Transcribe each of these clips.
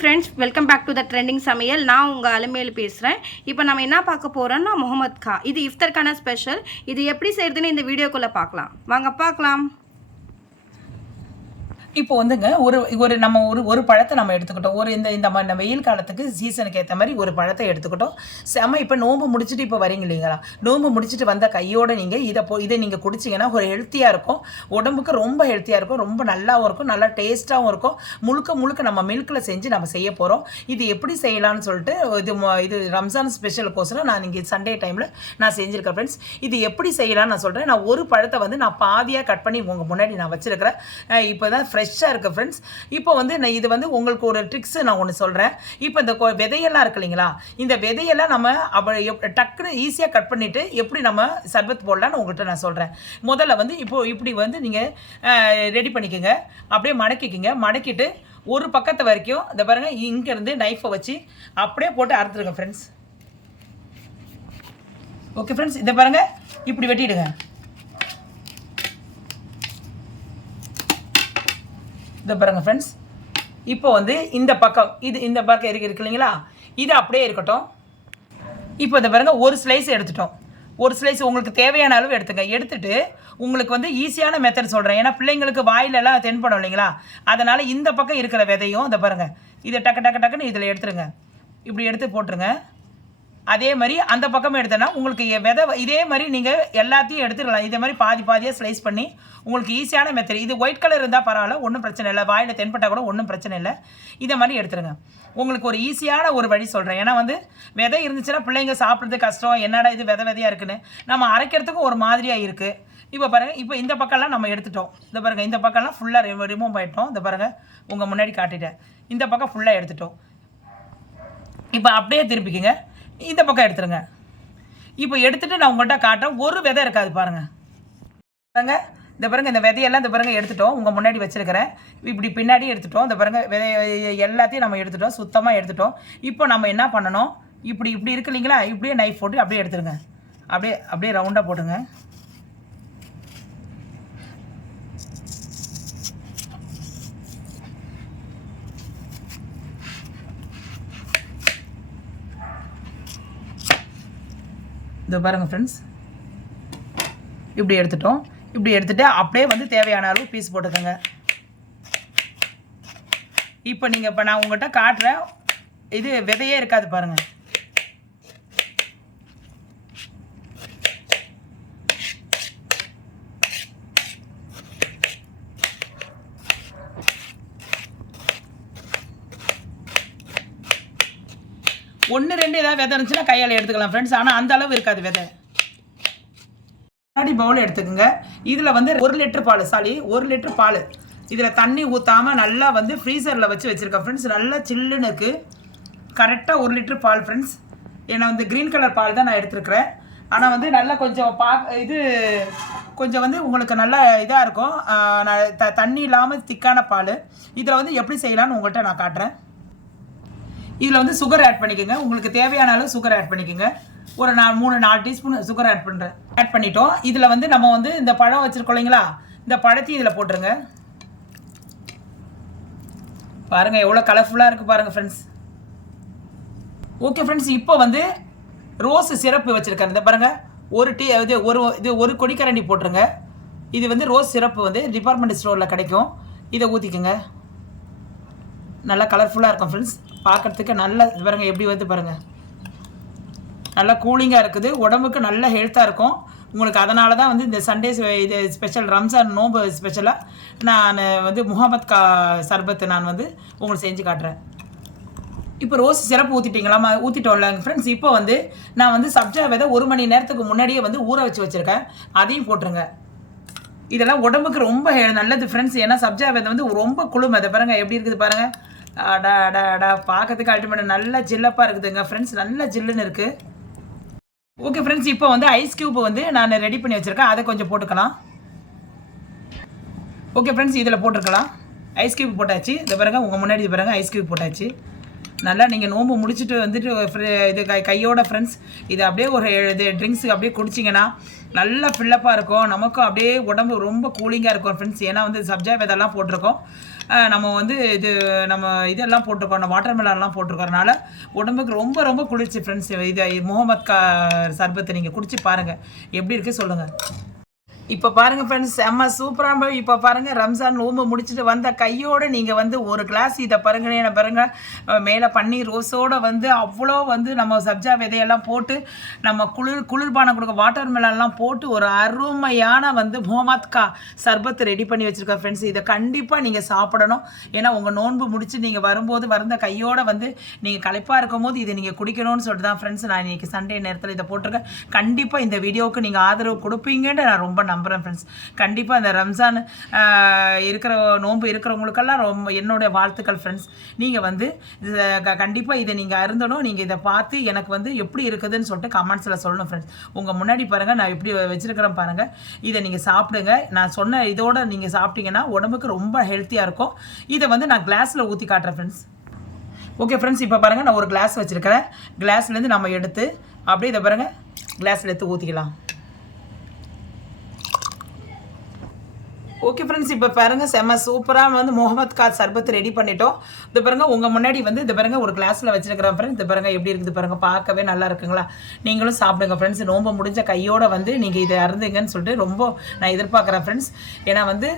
Friends, welcome back to the trending சமையல். நான் உங்கள் அலுமேலு பேசுகிறேன். இப்போ நம்ம என்ன பார்க்க போகிறோன்னா முகமது கா. இது இஃப்தர்க்கான ஸ்பெஷல். இது எப்படி செய்கிறதுன்னு இந்த வீடியோக்குள்ளே பார்க்கலாம். வாங்க பார்க்கலாம். இப்போ வந்துங்க நம்ம ஒரு பழத்தை நம்ம எடுத்துக்கிட்டோம். இந்த வெயில் காலத்துக்கு சீசனுக்கு ஏற்ற மாதிரி ஒரு பழத்தை எடுத்துக்கிட்டோம். செம்ம. இப்போ நோம்பு முடிச்சுட்டு இப்போ வரீங்க இல்லைங்களா, நோம்பு முடிச்சுட்டு வந்த கையோடு நீங்கள் இதை நீங்கள் குடிச்சிங்கன்னா ஒரு ஹெல்த்தியாக இருக்கும், உடம்புக்கு ரொம்ப ஹெல்த்தியாக இருக்கும், ரொம்ப நல்லாவும் இருக்கும், நல்லா டேஸ்ட்டாகவும் இருக்கும். முழுக்க நம்ம மில்கில் செஞ்சு நம்ம செய்ய போகிறோம். இது எப்படி செய்யலாம்னு சொல்லிட்டு இது ரம்ஜான் ஸ்பெஷலுக்கோசரம் நான் இங்கே சண்டே டைமில் நான் செஞ்சுருக்கேன் ஃப்ரெண்ட்ஸ். இது எப்படி செய்யலாம்னு நான் சொல்கிறேன். நான் ஒரு பழத்தை வந்து நான் பாதியாக கட் பண்ணி உங்கள் முன்னாடி நான் வச்சுருக்கிறேன். இப்போ தான் ஃப்ரெஷ்ஷாக இருக்குது ஃப்ரெண்ட்ஸ். இப்போ வந்து நான் இது வந்து உங்களுக்கு ஒரு ட்ரிக்ஸு நான் ஒன்று சொல்கிறேன். இப்போ இந்த விதையெல்லாம் இருக்கு இல்லைங்களா, இந்த விதையெல்லாம் நம்ம டக்குன்னு ஈஸியாக கட் பண்ணிவிட்டு எப்படி நம்ம சர்பத் போடலான்னு உங்கள்கிட்ட நான் சொல்கிறேன். முதல்ல வந்து இப்படி வந்து நீங்கள் ரெடி பண்ணிக்கோங்க. அப்படியே மடக்கிட்டு ஒரு பக்கத்தை வரைக்கும் இந்த பாருங்கள், இங்கேருந்து நைஃபை வச்சு அப்படியே போட்டு அறுத்துருங்க ஃப்ரெண்ட்ஸ். ஓகே ஃப்ரெண்ட்ஸ், இதை பாருங்கள், இப்படி வெட்டிடுங்க. இதை பாருங்கள் ஃப்ரெண்ட்ஸ். இப்போ வந்து இந்த பக்கம் இருக்கு இல்லைங்களா, இது அப்படியே இருக்கட்டும். இப்போ இதை பாருங்கள், ஒரு ஸ்லைஸ் எடுத்துட்டோம். ஒரு ஸ்லைஸ் உங்களுக்கு தேவையான அளவு எடுத்துட்டு உங்களுக்கு வந்து ஈஸியான மெத்தட் சொல்கிறேன். ஏன்னா பிள்ளைங்களுக்கு வாயிலெல்லாம் தென்படும் இல்லைங்களா, அதனால் இந்த பக்கம் இருக்கிற விதையும் இதை பாருங்கள், இதை டக்குன்னு இதில் எடுத்துருங்க. இப்படி எடுத்து போட்டுருங்க. அதே மாதிரி அந்த பக்கமும் எடுத்தோன்னா உங்களுக்கு விதை இதே மாதிரி நீங்கள் எல்லாத்தையும் எடுத்துக்கலாம். இதே மாதிரி பாதியாக ஸ்லைஸ் பண்ணி உங்களுக்கு ஈஸியான மெத்தட். இது ஒயிட் கலர் இருந்தால் பரவாயில்ல, ஒன்றும் பிரச்சனை இல்லை, வாயில் தென்பட்டால் கூட ஒன்றும் பிரச்சனை இல்லை. இதை மாதிரி எடுத்துருங்க. உங்களுக்கு ஒரு ஈஸியான ஒரு வழி சொல்கிறேன். ஏன்னா வந்து விதை இருந்துச்சுன்னா பிள்ளைங்க சாப்பிட்றது கஷ்டம், என்னடா இது விதையாக இருக்குன்னு நம்ம அரைக்கிறதுக்கும் ஒரு மாதிரியாக இருக்குது. இப்போ பாருங்கள், இப்போ இந்த பக்கம்லாம் நம்ம எடுத்துட்டோம். இந்த பாருங்கள், இந்த பக்கம்லாம் ஃபுல்லாக ரிமூவ் பண்ணிட்டோம். இந்த பாருங்கள், உங்கள் முன்னாடி காட்டிட்டேன். இந்த பக்கம் ஃபுல்லாக எடுத்துட்டோம். இப்போ அப்படியே திருப்பிக்குங்க, இந்த பக்கம் எடுத்துருங்க. இப்போ எடுத்துகிட்டு நான் உங்கள்கிட்ட காட்டுறேன். ஒரு விதை இருக்காது பாருங்கள். இந்த பாருங்கள், இந்த விதையெல்லாம் இந்த பாருங்கள் எடுத்துட்டோம், உங்கள் முன்னாடி வச்சுருக்கிறேன். இப்படி பின்னாடி எடுத்துட்டோம். இந்த பாருங்கள், விதை எல்லாத்தையும் நம்ம எடுத்துட்டோம், சுத்தமாக எடுத்துட்டோம். இப்போ நம்ம என்ன பண்ணணும், இப்படி இருக்கு இல்லைங்களா, இப்படியே நைஃப் போட்டு அப்படியே எடுத்துருங்க. அப்படியே ரவுண்டாக போட்டுங்க. இந்த பாருங்கள் ஃப்ரெண்ட்ஸ், இப்படி எடுத்துட்டோம். இப்படி எடுத்துகிட்டு அப்படியே வந்து தேவையான அளவு பீஸ் போட்டுக்கோங்க. இப்போ நான் உங்கள்கிட்ட காட்டுறேன். இது விதையே இருக்காது பாருங்கள். ஒன்று ரெண்டு ஏதாவது விதை இருந்துச்சுன்னா கையால் எடுத்துக்கலாம் ஃப்ரெண்ட்ஸ். ஆனால் அந்த அளவு இருக்காது விதை. முன்னாடி பவுல் எடுத்துக்கோங்க. இதில் வந்து 1 லிட்டர் பால். இதில் தண்ணி ஊற்றாமல் நல்லா வந்து ஃப்ரீசரில் வச்சுருக்கேன் ஃப்ரெண்ட்ஸ். நல்லா சில்லுன்னு இருக்குது. கரெக்டாக 1 லிட்டர் பால் ஃப்ரெண்ட்ஸ். ஏன்னா வந்து க்ரீன் கலர் பால் தான் நான் எடுத்துருக்கிறேன். ஆனால் வந்து நல்லா கொஞ்சம் கொஞ்சம் வந்து உங்களுக்கு நல்லா இதாக இருக்கும். தண்ணி இல்லாமல் திக்கான பால். இதில் வந்து எப்படி செய்யலான்னு உங்கள்கிட்ட நான் காட்டுறேன். இதில் வந்து சுகர் ஆட் பண்ணிக்கோங்க. உங்களுக்கு தேவையான அளவு சுகர் ஆட் பண்ணிக்கோங்க. ஒரு 3-4 டீஸ்பூன் சுகர் ஆட் பண்ணிட்டோம். இதில் வந்து நம்ம வந்து இந்த பழம் வச்சுருக்கோம் இல்லைங்களா, இந்த பழத்தையும் இதில் போட்டுருங்க. பாருங்கள் எவ்வளோ கலர்ஃபுல்லாக இருக்குது பாருங்கள் ஃப்ரெண்ட்ஸ். ஓகே ஃப்ரெண்ட்ஸ், இப்போ வந்து ரோஸ் சிரப்பு வச்சுருக்கேன். இந்த பாருங்கள், ஒரு கொடிக்கரண்டி போட்டுருங்க. இது வந்து ரோஸ் சிரப்பு வந்து டிபார்ட்மெண்ட் ஸ்டோரில் கிடைக்கும். இதை ஊற்றிக்கோங்க. நல்லா கலர்ஃபுல்லாக இருக்கும் ஃப்ரெண்ட்ஸ். பார்க்குறதுக்கு நல்லா பாருங்கள், எப்படி வந்து பாருங்கள், நல்லா கூலிங்காக இருக்குது, உடம்புக்கு நல்ல ஹெல்த்தாக இருக்கும் உங்களுக்கு. அதனால தான் வந்து இந்த சண்டே இது ஸ்பெஷல் ரம்ஜான் நோம்பு ஸ்பெஷலாக நான் வந்து முகமது கா சர்பத்து நான் வந்து உங்களுக்கு செஞ்சு காட்டுறேன். இப்போ ரோஸ் சிறப்பு ஊற்றிட்டோம்ல ஃப்ரெண்ட்ஸ். இப்போ வந்து நான் வந்து சப்ஜா விதை 1 மணி நேரத்துக்கு முன்னாடியே வந்து ஊற வச்சுருக்கேன். அதையும் போட்டுருங்க. இதெல்லாம் உடம்புக்கு ரொம்ப நல்லது ஃப்ரெண்ட்ஸ். ஏன்னா சப்ஜா விதை வந்து ரொம்ப குளுமை. அதை பாருங்கள் எப்படி இருக்குது பாருங்கள். அடா பார்க்கறதுக்கு அல்டிமேட் நல்லா ஜில்லப்பாக இருக்குதுங்க ஃப்ரெண்ட்ஸ். நல்லா ஜில்லுன்னு இருக்குது. ஓகே ஃப்ரெண்ட்ஸ், இப்போ வந்து ஐஸ் க்யூப் வந்து நான் ரெடி பண்ணி வச்சுருக்கேன். அதை கொஞ்சம் போட்டுக்கலாம். ஓகே ஃப்ரெண்ட்ஸ், இதில் போட்டிருக்கலாம். ஐஸ் க்யூப் போட்டாச்சு. இதை பாருங்கள், உங்கள் முன்னாடி இது பாருங்கள், ஐஸ் க்யூப் போட்டாச்சு. நல்லா நீங்கள் நோம்பு முடிச்சுட்டு வந்துட்டு இது கையோட ஃப்ரெண்ட்ஸ் இது அப்படியே ஒரு இது ட்ரிங்க்ஸுக்கு அப்படியே குடிச்சிங்கன்னா நல்லா ஃபில்லப்பாக இருக்கும். நமக்கும் அப்படியே உடம்பு ரொம்ப கூலிங்காக இருக்கும் ஃப்ரெண்ட்ஸ். ஏன்னா வந்து சப்ஜா விதெல்லாம் போட்டிருக்கோம். நம்ம வந்து இது நம்ம இதெல்லாம் போட்டிருக்கோம், வாட்டர் மெலன்லாம் போட்டிருக்கறனால உடம்புக்கு ரொம்ப ரொம்ப குளிர்ச்சி ஃப்ரெண்ட்ஸ். இதை முகமத் கா சர்பத்தை நீங்கள் குடிச்சு பாருங்கள், எப்படி இருக்குது சொல்லுங்கள். இப்போ பாருங்கள் ஃப்ரெண்ட்ஸ், செம்ம சூப்பராக. இப்போ பாருங்கள், ரம்ஜான் நோம்பு முடிச்சுட்டு வந்த கையோடு நீங்கள் வந்து ஒரு கிளாஸ் இதை பாருங்கள் பாருங்கள், மேலே பன்னீர் ரோஸோடு வந்து அவ்வளோ வந்து நம்ம சப்ஜா விதையெல்லாம் போட்டு நம்ம குளிர்பானம் கொடுக்க வாட்டர் மெலன்லாம் போட்டு ஒரு அருமையான வந்து முகமத் கா சர்பத்து ரெடி பண்ணி வச்சுருக்கோம் ஃப்ரெண்ட்ஸ். இதை கண்டிப்பாக நீங்கள் சாப்பிடணும். ஏன்னா உங்கள் நோன்பு முடிச்சு நீங்கள் வரும்போது வந்த கையோடு வந்து நீங்கள் களைப்பாக இருக்கும் போது இதை நீங்கள் குடிக்கணும்னு சொல்லிட்டு தான் ஃப்ரெண்ட்ஸ் நான் இன்றைக்கி சண்டே நேரத்தில் இதை போட்டிருக்கேன். கண்டிப்பாக இந்த வீடியோவுக்கு நீங்கள் ஆதரவு கொடுப்பீங்கன்னு நான் ரொம்ப நம்புகிறேன் ஃப்ரெண்ட்ஸ். கண்டிப்பாக இந்த ரம்ஜான் இருக்கிற நோன்பு இருக்கிறவங்களுக்கெல்லாம் ரொம்ப என்னுடைய வாழ்த்துக்கள் ஃப்ரெண்ட்ஸ். நீங்கள் வந்து கண்டிப்பாக இதை நீங்கள் அருந்தணும். நீங்கள் இதை பார்த்து எனக்கு வந்து எப்படி இருக்குதுன்னு சொல்லிட்டு கமெண்ட்ஸில் சொல்லணும் ஃப்ரெண்ட்ஸ். உங்கள் முன்னாடி பாருங்கள், நான் எப்படி வச்சுருக்கிறேன் பாருங்கள். இதை நீங்கள் சாப்பிடுங்க. நான் சொன்ன இதோட நீங்கள் சாப்பிட்டீங்கன்னா உடம்புக்கு ரொம்ப ஹெல்த்தியாக இருக்கும். இதை வந்து நான் கிளாஸில் ஊற்றி காட்டுறேன் ஃப்ரெண்ட்ஸ். ஓகே ஃப்ரெண்ட்ஸ், இப்போ பாருங்கள், நான் ஒரு கிளாஸ் வச்சுருக்கிறேன். கிளாஸ்லேருந்து நம்ம எடுத்து அப்படியே இதை பாருங்கள் கிளாஸில் எடுத்து ஊற்றிக்கலாம். ஓகே ஃப்ரெண்ட்ஸ், இப்போ பாருங்கள், செம்ம சூப்பராக வந்து முகமத் கா சர்பத் ரெடி பண்ணிட்டோம். இது பாருங்கள், உங்கள் முன்னாடி வந்து இது பாருங்கள் ஒரு கிளாஸில் வச்சுருக்கிறேன் ஃப்ரெண்ட்ஸ். இது பாருங்கள் எப்படி இருக்குது பாருங்கள், பார்க்கவே நல்லா இருக்குங்களா. நீங்களும் சாப்பிடுங்க ஃப்ரெண்ட்ஸ். நோம்பு முடிஞ்ச கையோடு வந்து நீங்கள் இதை அருந்துங்கன்னு சொல்லிட்டு ரொம்ப நான் எதிர்பார்க்குறேன் ஃப்ரெண்ட்ஸ். ஏன்னா வந்து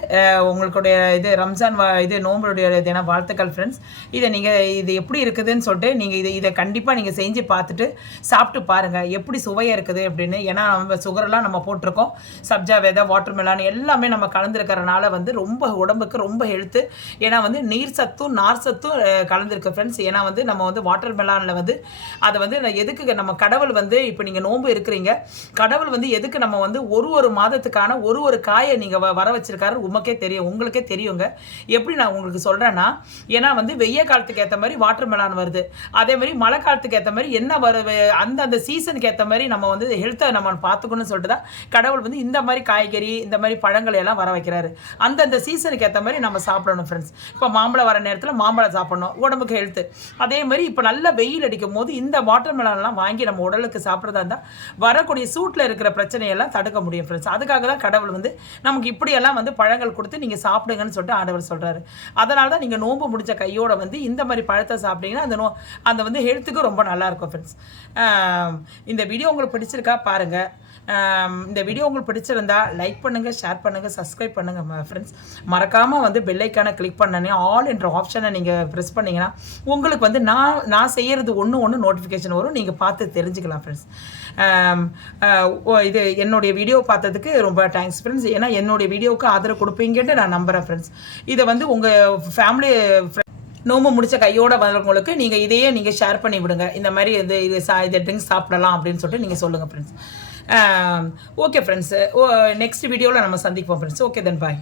உங்களுடைய இது ரம்ஜான் இது நோம்புடைய இது வாழ்த்துக்கள் ஃப்ரெண்ட்ஸ். இதை நீங்கள் இது எப்படி இருக்குதுன்னு சொல்லிட்டு நீங்கள் இதை கண்டிப்பாக நீங்கள் செஞ்சு பார்த்துட்டு சாப்பிட்டு பாருங்கள் எப்படி சுவையாக இருக்குது அப்படின்னு. ஏன்னா நம்ம சுகரெல்லாம் நம்ம போட்டிருக்கோம், சப்ஜா விதை, வாட்டர் மெலான் எல்லாமே நம்ம கலந்துருக்கறனால வந்து ரொம்ப உடம்புக்கு ரொம்ப ஹெல்த்து. ஏன்னா வந்து நீர் சத்தும் நார் சத்தும் கலந்துருக்கு ஃப்ரெண்ட்ஸ். ஏன்னா வந்து நம்ம வந்து வாட்டர் மெலானில் வந்து அதை வந்து எதுக்கு நம்ம கடவுள் வந்து இப்போ நீங்கள் நோன்பு இருக்கிறீங்க, கடவுள் வந்து எதுக்கு நம்ம வந்து ஒரு மாதத்துக்கான ஒரு காயை நீங்கள் வர வச்சிருக்காரு உங்களுக்கே தெரியுங்க. எப்படி நான் உங்களுக்கு சொல்கிறேன்னா, ஏன்னா வந்து வெய்ய காலத்துக்கு ஏற்ற மாதிரி வாட்டர் மெலான் வருது, அதே மாதிரி மழை காலத்துக்கு ஏற்ற மாதிரி என்ன அந்த சீசனுக்கு ஏற்ற மாதிரி நம்ம வந்து ஹெல்த்தை நம்ம பார்த்துக்கணும்னு சொல்லிட்டு தான் கடவுள் வந்து இந்த மாதிரி காய்கறி இந்த மாதிரி பழங்களை எல்லாம் வர வைக்கிறாரு. அந்தந்த சீசனுக்கு ஏற்ற மாதிரி நம்ம சாப்பிடணும் ஃப்ரெண்ட்ஸ். இப்போ மாம்பழம் வர நேரத்தில் மாம்பழம் சாப்பிடணும், உடம்புக்கு ஹெல்த்து. அதே மாதிரி இப்போ நல்ல வெயில் அடிக்கும் போது இந்த வாட்டர் மெலன்லாம் வாங்கி நம்ம உடலுக்கு சாப்பிட்றதா இருந்தால் வரக்கூடிய சூட்டில் இருக்கிற பிரச்சனையெல்லாம் தடுக்க முடியும் ஃப்ரெண்ட்ஸ். அதுக்காக தான் கடவுள் வந்து நமக்கு இப்படியெல்லாம் வந்து பழங்கள் கொடுத்து நீங்கள் சாப்பிடுங்கன்னு சொல்லிட்டு ஆண்டவர் சொல்கிறாரு. அதனால தான் நீங்கள் நோன்பு முடிச்ச கையோட வந்து இந்த மாதிரி பழத்தை சாப்பிட்டீங்கன்னா அந்த வந்து ஹெல்த்துக்கு ரொம்ப நல்லாயிருக்கும் ஃப்ரெண்ட்ஸ். இந்த வீடியோ உங்களுக்கு பிடிச்சிருக்கா பாருங்கள். இந்த வீடியோ உங்களுக்கு பிடிச்சிருந்தா லைக் பண்ணுங்கள், ஷேர் பண்ணுங்கள், சப்ஸ்கிரைப் பண்ணுங்கள் ஃப்ரெண்ட்ஸ். மறக்காமல் வந்து பெல் ஐக்கானை கிளிக் பண்ணனே ஆல் என்ற ஆப்ஷனை நீங்கள் ப்ரெஸ் பண்ணிங்கன்னா உங்களுக்கு வந்து நான் செய்கிறது ஒன்று நோட்டிஃபிகேஷன் வரும், நீங்கள் பார்த்து தெரிஞ்சுக்கலாம் ஃப்ரெண்ட்ஸ். இது என்னுடைய வீடியோ பார்த்ததுக்கு ரொம்ப தேங்க்ஸ் ஃப்ரெண்ட்ஸ். ஏன்னா என்னுடைய வீடியோவுக்கு ஆதரவு கொடுப்பீங்கன்ட்டு நான் நம்புகிறேன் ஃப்ரெண்ட்ஸ். இதை வந்து உங்கள் ஃபேமிலி நோம்பு முடிச்ச கையோட வரவங்களுக்கு நீங்கள் இதையே நீங்கள் ஷேர் பண்ணி விடுங்க. இந்த மாதிரி இது ட்ரிங்க்ஸ் சாப்பிடலாம் அப்படின்னு சொல்லிட்டு நீங்கள் சொல்லுங்கள் ஃப்ரெண்ட்ஸ். ஓகே ஃப்ரெண்ட்ஸ், நெக்ஸ்ட் வீடியோவில் நம்ம சந்திப்போம் ஃப்ரெண்ட்ஸ். ஓகே தென் பாய்.